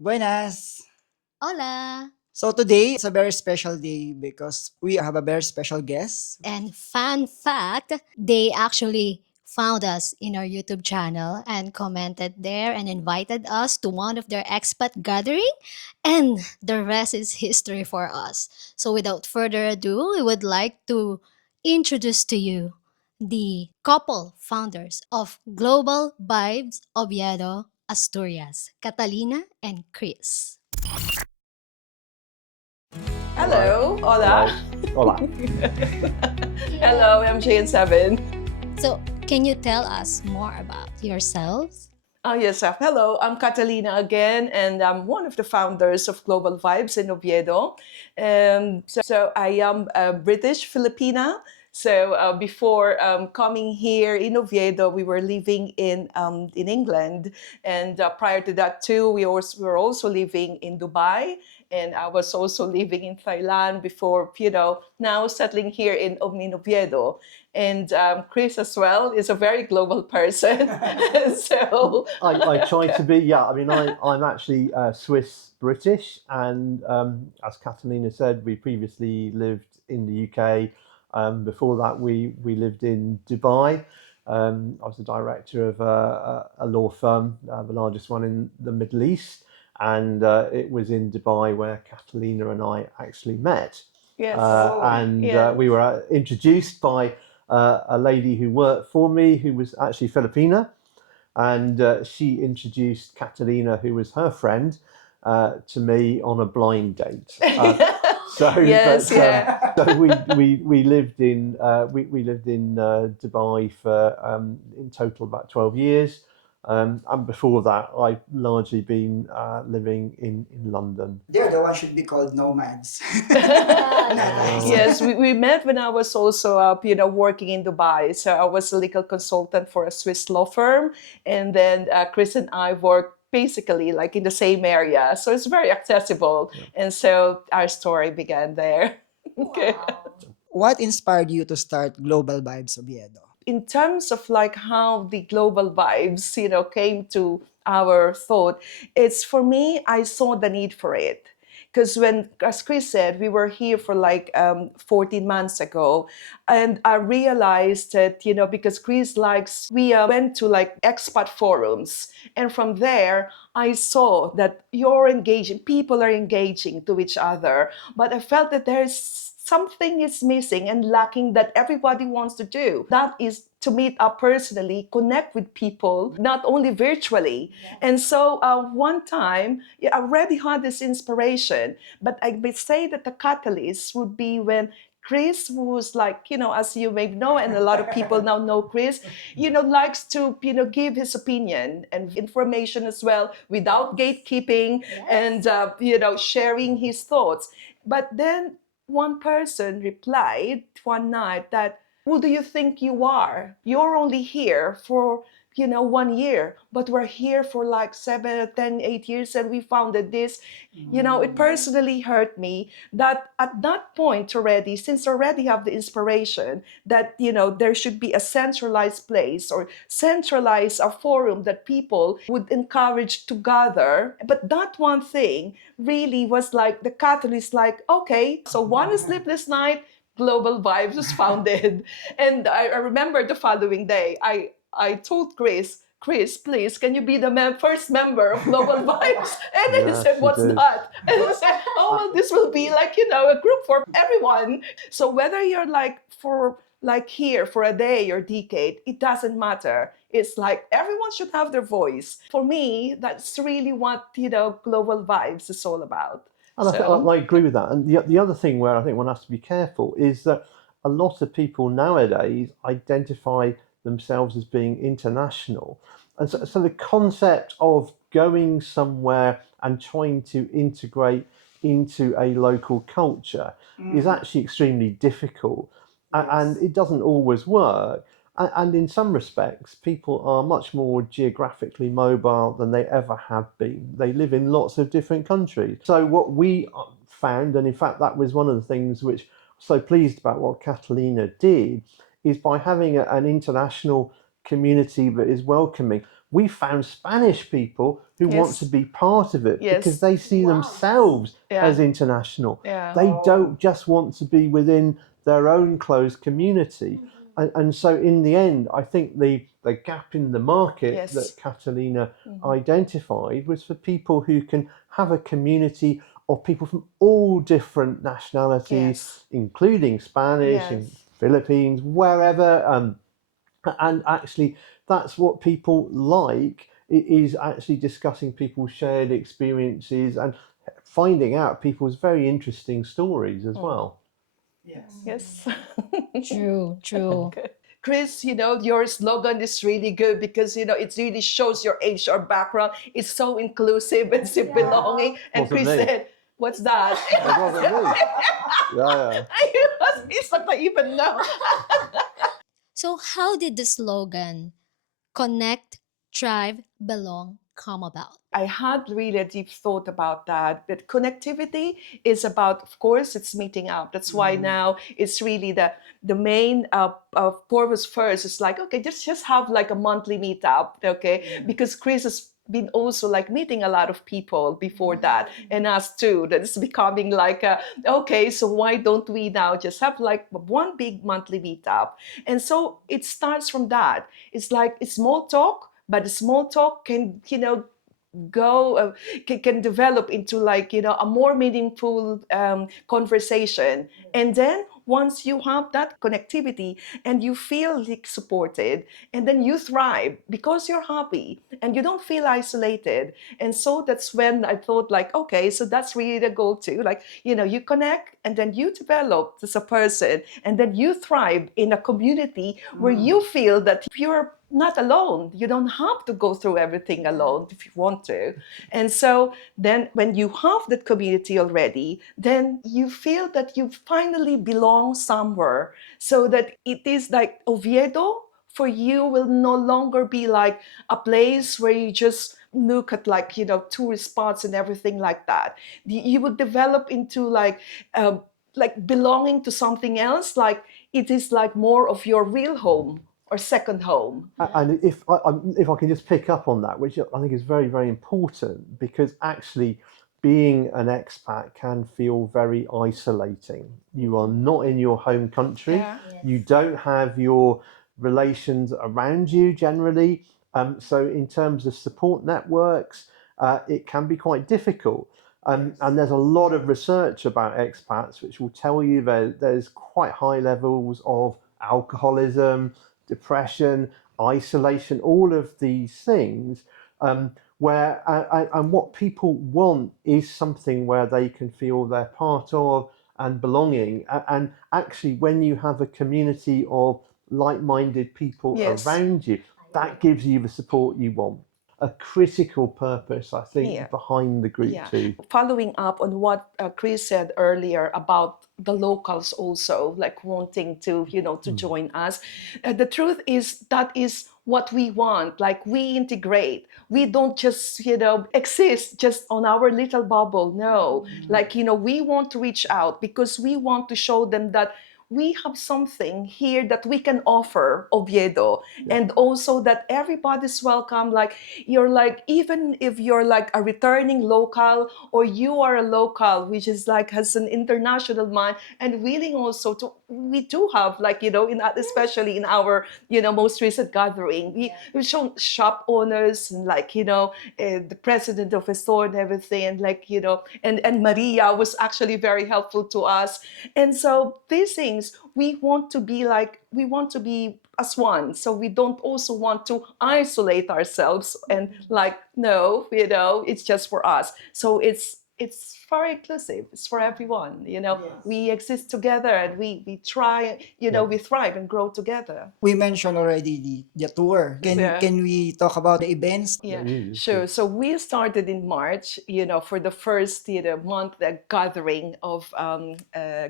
Buenas. Hola! So today it's a very special day because we have a very special guest. And fun fact, they actually found us in our YouTube channel and commented there and invited us to one of their expat gathering, and the rest is history for us. So without further ado, we would like to introduce to you the couple founders of Global Vibes Oviedo, Asturias, Catalina and Chris. Hello, Hello. hola. Hola. Hello, I'm Jane Seven. So, can you tell us more about yourselves? Oh yes, hello. I'm Catalina again, and I'm one of the founders of Global Vibes in Oviedo. So I am a British Filipina. So before coming here in Oviedo, we were living in England, and prior to that too, we were also living in Dubai, and I was also living in Thailand before now settling here in Oviedo. And Chris as well is a very global person. So I try to be, yeah. I mean, I'm actually Swiss British, and as Catalina said, we previously lived in the UK. Before that, we lived in Dubai. I was the director of a law firm, the largest one in the Middle East, and it was in Dubai where Catalina and I actually met. yes, And yeah. we were introduced by a lady who worked for me who was actually Filipina, and she introduced Catalina, who was her friend, to me on a blind date. Yes, yeah. So we lived in Dubai for in total about 12 years. And before that, I've largely been living in London. They're the one should be called nomads. Nice. Yes, we met when I was also working in Dubai. So I was a legal consultant for a Swiss law firm, and then Chris and I worked basically like in the same area. So it's very accessible, and so our story began there. Okay. What inspired you to start Global Vibes Oviedo? In terms of like how the global vibes came to our thought, it's for me, I saw the need for it because when, as Chris said, we were here for like 14 months ago, and I realized that because Chris likes, we went to like expat forums, and from there I saw that you're engaging, people are engaging to each other, but I felt that there's something is missing and lacking that everybody wants to do. That is to meet up personally, connect with people, not only virtually. Yes. And so one time, I already had this inspiration, but I would say that the catalyst would be when Chris, who's like, as you may know, and a lot of people now know Chris, likes to, give his opinion and information as well without gatekeeping. Yes. And, sharing his thoughts. But then one person replied one night that, who do you think you are? You're only here for, 1 year, but we're here for like 7, 10, 8 years, and we founded this. It personally hurt me that at that point already, since I already have the inspiration that, there should be a centralized place or centralize a forum that people would encourage to gather. But that one thing really was like the catalyst, like, okay, so one sleepless night, Global Vibes was founded. And I remember the following day, I told Chris, please, can you be the first member of Global Vibes? And then he Yeah, said, she what's did. that? And I said, oh, well, this will be like, a group for everyone. So whether you're like for like here for a day or decade, it doesn't matter. It's like everyone should have their voice. For me, that's really what, Global Vibes is all about. And I agree with that. And the other thing where I think one has to be careful is that a lot of people nowadays identify themselves as being international. And so the concept of going somewhere and trying to integrate into a local culture is actually extremely difficult. And it doesn't always work. And in some respects, people are much more geographically mobile than they ever have been. They live in lots of different countries. So what we found, and in fact that was one of the things which I'm so pleased about what Catalina did, is by having an international community that is welcoming, we found Spanish people who want Yes. to be part of it because Yes. they see themselves Yeah. as international. Yeah. They don't just want to be within their own closed community. And so in the end, I think the gap in the market Yes. that Catalina identified was for people who can have a community of people from all different nationalities, Yes. including Spanish and Yes. Philippines, wherever. And actually, that's what people like, is actually discussing people's shared experiences and finding out people's very interesting stories as well. Yes. True, true. Chris, your slogan is really good because, it really shows your age or background. It's so inclusive and so belonging. And Wasn't Chris me. said, what's that? It wasn't me. Yeah. It's not I even know. So, how did the slogan connect, thrive, belong come about? I had really a deep thought about that. That connectivity is about, of course, it's meeting up. That's why now it's really the main purpose first. It's like, okay, just have like a monthly meetup, okay? Because Chris has been also like meeting a lot of people before that, and us too. That it's becoming like, okay, so why don't we now just have like one big monthly meetup? And so it starts from that. It's like it's small talk, but the small talk can, go can develop into like a more meaningful conversation. And then once you have that connectivity and you feel like supported, and then you thrive because you're happy and you don't feel isolated. And so that's when I thought like, okay, so that's really the goal too. Like, you connect and then you develop as a person, and then you thrive in a community where you feel that you're not alone. You don't have to go through everything alone if you want to. And so then when you have that community already, then you feel that you finally belong somewhere. So that it is like Oviedo for you will no longer be like a place where you just look at like, tourist spots and everything like that. You would develop into like belonging to something else. Like it is like more of your real home or second home. And if I can just pick up on that, which I think is very, very important, because actually being an expat can feel very isolating. You are not in your home country. Yeah. You don't have your relations around you generally. So in terms of support networks, it can be quite difficult. And there's a lot of research about expats which will tell you that there's quite high levels of alcoholism, depression, isolation, all of these things, where and what people want is something where they can feel they're part of and belonging. And actually, when you have a community of like-minded people Yes. around you, that gives you the support you want. A critical purpose, I think, Yeah. behind the group too. Following up on what Chris said earlier about the locals also like wanting to, to join us. The truth is that is what we want. Like we integrate. We don't just, exist just on our little bubble. No, like, we want to reach out because we want to show them that we have something here that we can offer Oviedo, and also that everybody's welcome. Like you're like, even if you're like a returning local or you are a local which is like has an international mind and willing also to, we do have like, especially in our, most recent gathering, we've shown shop owners and like, the president of a store and everything, and like, and Maria was actually very helpful to us. And so these things, we want to be as one. So we don't also want to isolate ourselves and like, no, it's just for us. So it's very inclusive. It's for everyone. We exist together and we try. We thrive and grow together. We mentioned already the tour. Can we talk about the events? Yeah, Yeah, sure. So we started in March, for the first month gathering of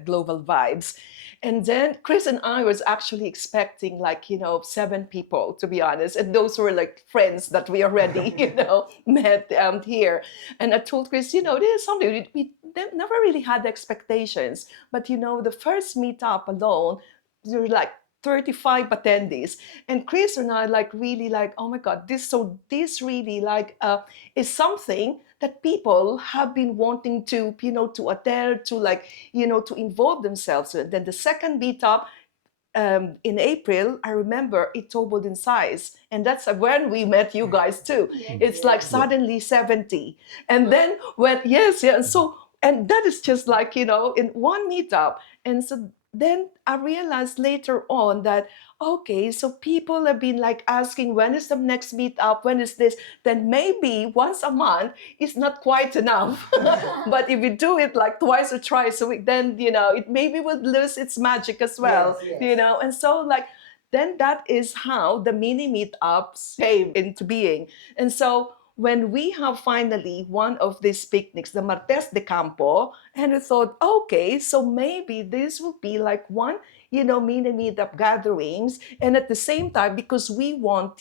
Global Vibes. And then Chris and I was actually expecting like, 7 people, to be honest. And those were like friends that we already, met here. And I told Chris, this is something we never really had expectations. But, the first meetup alone, there were like 35 attendees, and Chris and I like really like, oh my God, this really like is something that people have been wanting to, to attend, to like, to involve themselves in. Then the second meetup in April, I remember it doubled in size. And that's when we met you guys too. It's like suddenly 70. And then when, yes, yeah. And so, and that is just like, in one meetup. And so then I realized later on that, okay, so people have been like asking, when is the next meetup? When is this? Then maybe once a month is not quite enough. But if we do it like twice or thrice a week, then, it maybe would lose its magic as well, And so like, then that is how the mini meetups came into being. And so when we have finally one of these picnics, the Martes de Campo, and we thought, okay, so maybe this will be like one, mini meetup gatherings. And at the same time, because we want,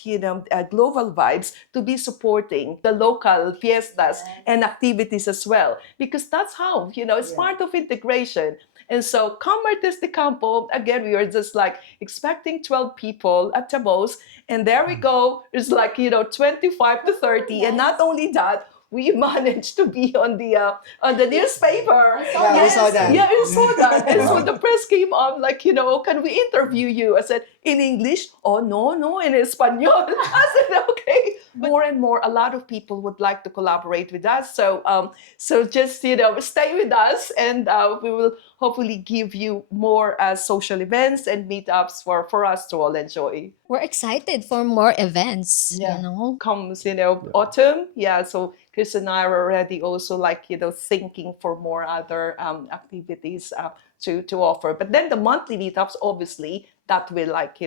Global Vibes to be supporting the local fiestas and activities as well, because that's how, it's part of integration. And so, come Martes de Campo, again, we were just like expecting 12 people at the most. And there we go. It's like, 25 to 30. And not only that, we managed to be on the newspaper. Yeah, we saw that. Yeah, we saw that. And so the press came on, like, can we interview you? I said, in English? Oh, no, in Espanol. I said, okay. But more and more, a lot of people would like to collaborate with us. So just, stay with us, and we will hopefully give you more social events and meetups for us to all enjoy. We're excited for more events, Yeah. Comes, autumn. Yeah, so Chris and I are already also like, thinking for more other activities to offer. But then the monthly meetups, obviously, that will like,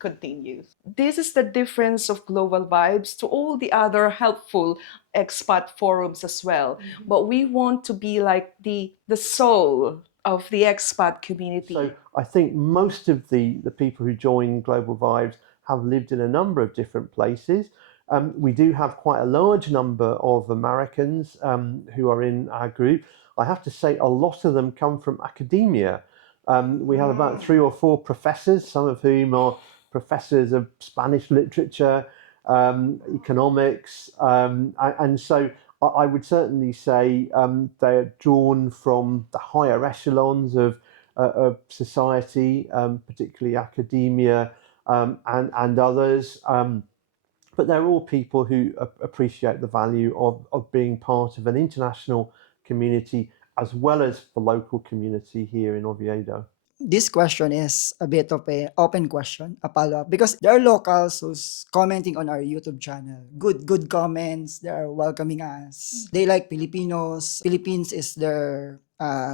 continue. This is the difference of Global Vibes to all the other helpful expat forums as well. But we want to be like the soul of the expat community. So I think most of the people who join Global Vibes have lived in a number of different places. We do have quite a large number of Americans who are in our group. I have to say a lot of them come from academia. We have about 3 or 4 professors, some of whom are professors of Spanish literature, economics, and so I would certainly say they're drawn from the higher echelons of society, particularly academia and others. But they're all people who appreciate the value of being part of an international community as well as the local community here in Oviedo. This question is a bit of an open question, a follow-up, because there are locals who's commenting on our YouTube channel. Good comments. They are welcoming us. They like Filipinos. Philippines is their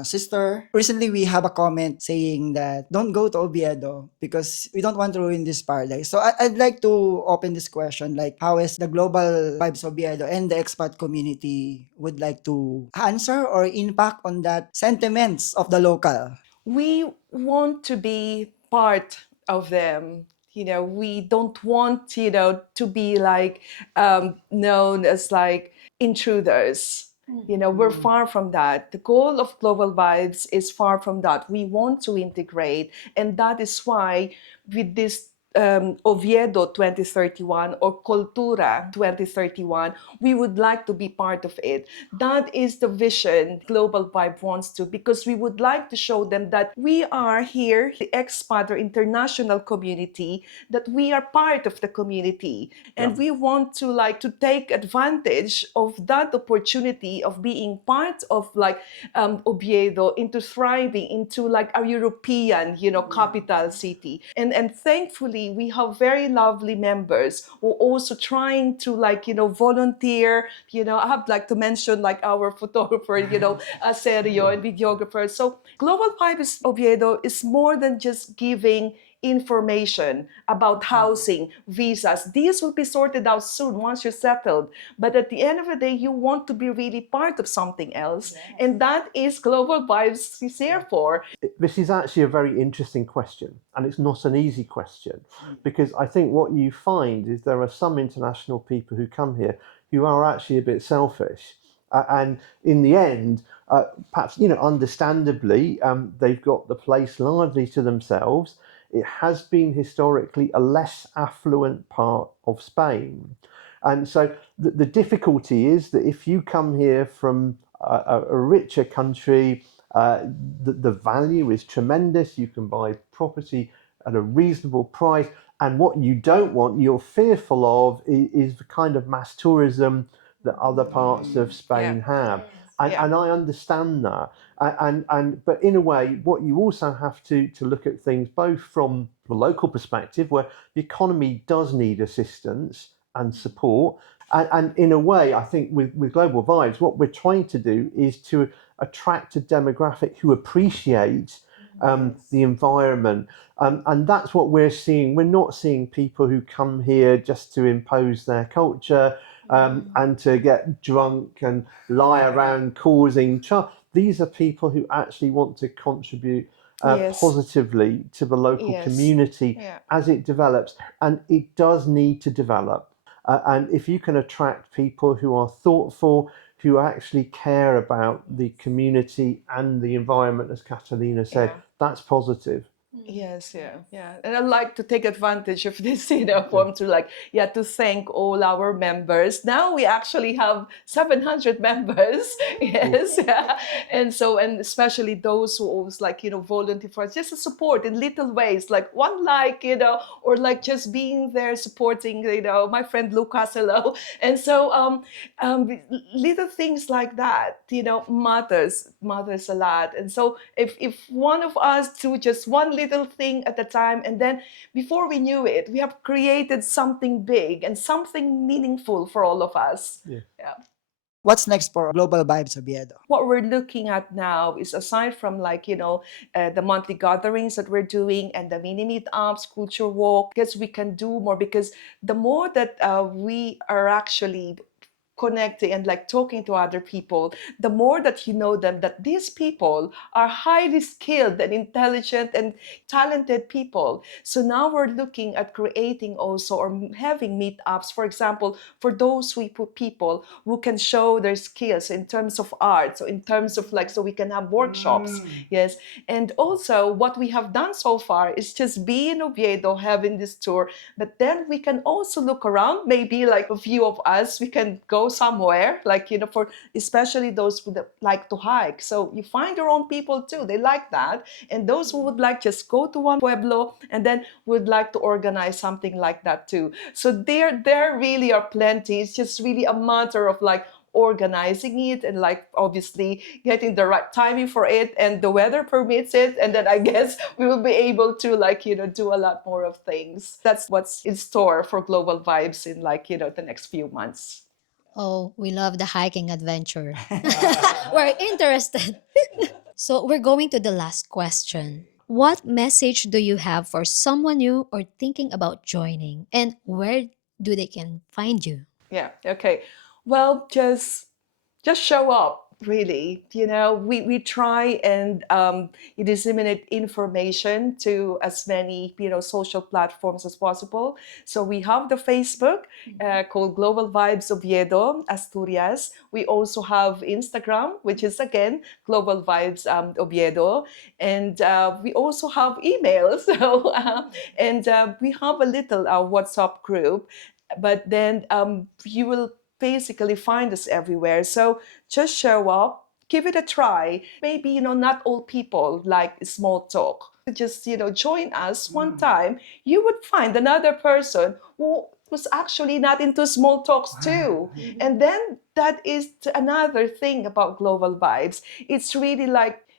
sister. Recently, we have a comment saying that don't go to Oviedo because we don't want to ruin this paradise. So I'd like to open this question, like how is the Global Vibes Oviedo and the expat community would like to answer or impact on that sentiments of the local. We want to be part of them. We don't want, to be like known as like intruders. We're far from that. The goal of Global Vibes is far from that. We want to integrate, and that is why with this Oviedo 2031 or Cultura 2031, we would like to be part of it. That is the vision Global Vibe wants to, because we would like to show them that we are here, the expat or international community, that we are part of the community. And we want to like to take advantage of that opportunity of being part of like Oviedo into thriving into like a European, capital city. And thankfully, we have very lovely members who are also trying to like, volunteer. I have like to mention like our photographer, Sergio, and videographer. So Global Vibes Oviedo is more than just giving information about housing, visas. These will be sorted out soon once you're settled. But at the end of the day, you want to be really part of something else. Yes. And that is Global Vibes is here for. This is actually a very interesting question, and it's not an easy question, because I think what you find is there are some international people who come here who are actually a bit selfish. And in the end, perhaps, understandably, they've got the place largely to themselves. it has been historically a less affluent part of Spain. And so the difficulty is that if you come here from a richer country, the value is tremendous. You can buy property at a reasonable price. And what you don't want, you're fearful of, is the kind of mass tourism that other parts of Spain have. And I understand that. But in a way, what you also have to look at things both from the local perspective, where the economy does need assistance and support. And in a way, I think with Global Vibes, what we're trying to do is to attract a demographic who appreciate the environment. And that's what we're seeing. We're not seeing people who come here just to impose their culture and to get drunk and lie around causing trouble. These are people who actually want to contribute positively to the local community as it develops. And it does need to develop. And if you can attract people who are thoughtful, who actually care about the community and the environment, as Catalina said, that's positive. Yes, yeah. And I'd like to take advantage of this, form to thank all our members. Now we actually have 700 members. Yes, yeah. And especially those who always volunteer for us, just to support in little ways, like one or just being there supporting, my friend Lucas, hello. And so little things like that, matters a lot. And so if one of us do just one little thing at a time, and then before we knew it, we have created something big and something meaningful for all of us. Yeah. What's next for Global Vibes Oviedo? What we're looking at now is, aside from the monthly gatherings that we're doing and the mini meetups, culture walk, because we can do more, because the more that we are actually connecting and talking to other people, the more that you know them, that these people are highly skilled and intelligent and talented people. So now we're looking at creating also, or having meetups, for example, for those people who can show their skills in terms of art, so in terms of so we can have workshops. Yes. And also what we have done so far is just be in Oviedo having this tour, but then we can also look around, maybe a few of us, we can go somewhere, for especially those who like to hike. So you find your own people too, they like that. And those who would just go to one pueblo and then would like to organize something like that too. So there really are plenty. It's just really a matter of organizing it and obviously getting the right timing for it, and the weather permits it, and then I guess we will be able to do a lot more of things. That's what's in store for Global Vibes in the next few months. Oh, we love the hiking adventure. We're interested. So we're going to the last question. What message do you have for someone new or thinking about joining, and where do they can find you? Yeah, okay. Well, just show up, really. We try and disseminate information to as many social platforms as possible. So we have the Facebook called Global Vibes Oviedo, Asturias. We also have Instagram, which is again Global Vibes Oviedo, and we also have email. So we have a little WhatsApp group, but then you will basically find us everywhere. So just show up, give it a try. Maybe, not all people like small talk. Just, join us one time. You would find another person who was actually not into small talks too. And then that is another thing about Global Vibes. It's really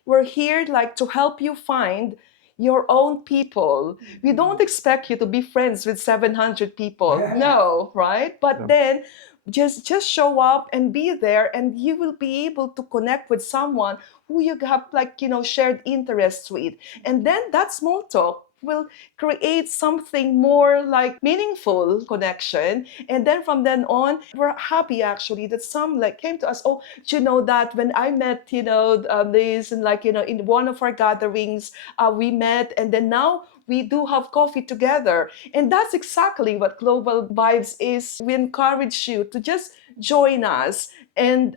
we're here to help you find your own people. We don't expect you to be friends with 700 people. No, right? But then just show up and be there, and you will be able to connect with someone who you have shared interests with. And then that small talk will create something more meaningful connection. And then from then on, we're happy actually that some came to us, oh, that when I met this, and in one of our gatherings we met, and then now we do have coffee together. And that's exactly what Global Vibes is. We encourage you to just join us and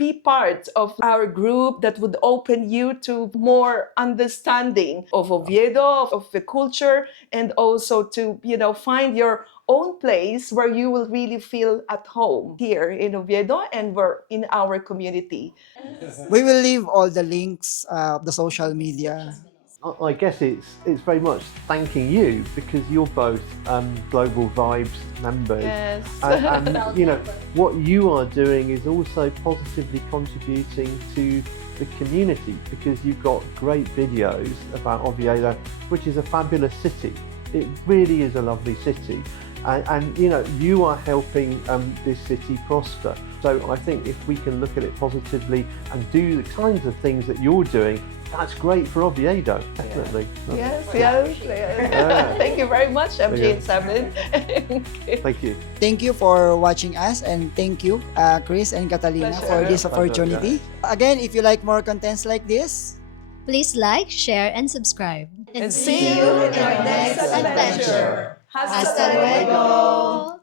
be part of our group that would open you to more understanding of Oviedo, of the culture, and also to, find your own place where you will really feel at home here in Oviedo and we're in our community. We will leave all the links of the social media. I guess it's very much thanking you because you're both Global Vibes members. Yes. And what you are doing is also positively contributing to the community because you've got great videos about Oviedo, which is a fabulous city. It really is a lovely city. And you are helping this city prosper. So I think if we can look at it positively and do the kinds of things that you're doing, that's great for Oviedo, definitely. Yes. Thank you very much, MJ and Samuel. Thank you. Thank you for watching us, and thank you, Chris and Catalina, Pleasure. for this opportunity. Again, if you like more contents like this, Please like, share, and subscribe. And see you in our next adventure. Hasta luego!